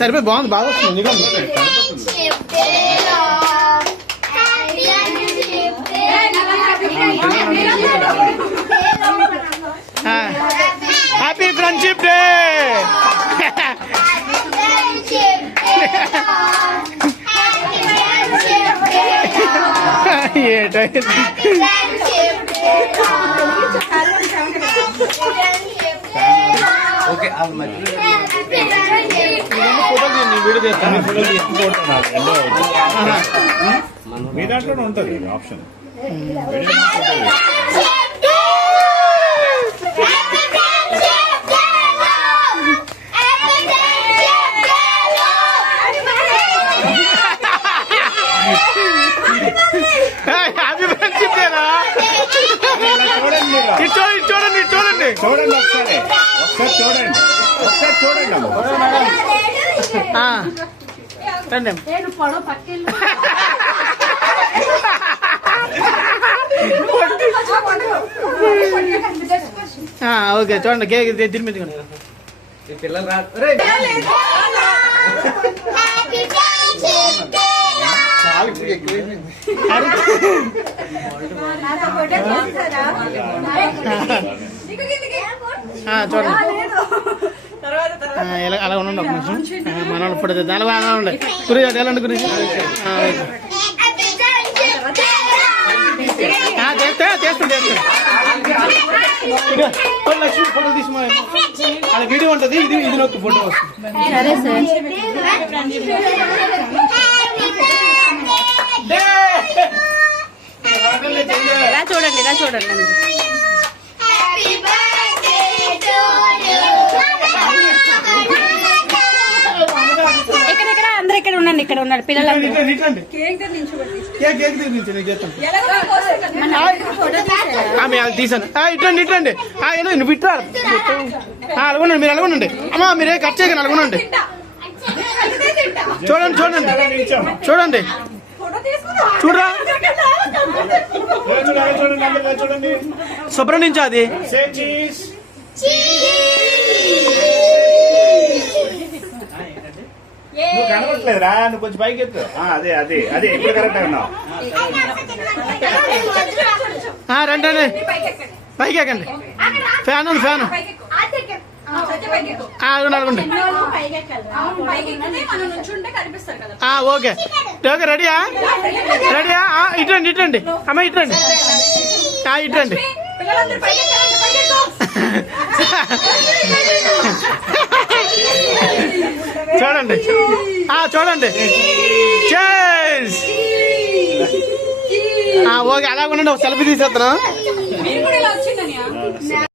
సరిపోయి బాగుంది, బాగా వస్తుంది. Happy friendship day. ఓకే మీ దాంట్లోనే ఉంటుంది ఆప్షన్. Happy friendship డేనా? చూడండి చూడండి చూడండి ఒకసారి చూడండి, ఒకసారి చూడండి అమ్మ. రండి. ఓకే చూడండి, కేక్ తిరిగి పిల్లలు చూడండి. అలా ఉండండి ఒక నిమిషం, మన ఇప్పుడు అలా ఉండండి. గురించి వెళ్ళండి గురించి చేస్తాను. లక్ష్మి ఫోటో తీసుకో, అలా వీడియో ఉంటుంది, ఇది నొక్కి ఫోటో వస్తుంది. సరే సార్. ఇలా చూడండి, ఇలా చూడండి. ఇక్కడ అందరు ఇక్కడ ఉండండి, ఇక్కడ ఉండండి పిల్లలందరూ. తీసాను. ఇట్రండి నువ్వు ఇట్రా, అలాగొనండి, మీరు అలాగొనండి. అమ్మా మీరే కట్ చేయకండి, అలాగొనండి. చూడండి చూడండి చూడరా, శుభ్రం నుంచి అది నువ్వు కనబట్లేదురా, నువ్వు కొంచెం పైకి ఎత్తు. అదే అదే అదే ఇప్పుడు కరెక్ట్ ఉన్నావు. రండి పైకి ఎక్కండి. ఫ్యాన్ ఉంది, ఫ్యాన్ నడవండి. ఓకే ఓకే, రెడీయా? ఇట్రండి అమ్మ, ఇట్రండి. చూడండి ఓకే, అలా ఉండండి. ఒక సెల్ఫీ తీసేస్తాను.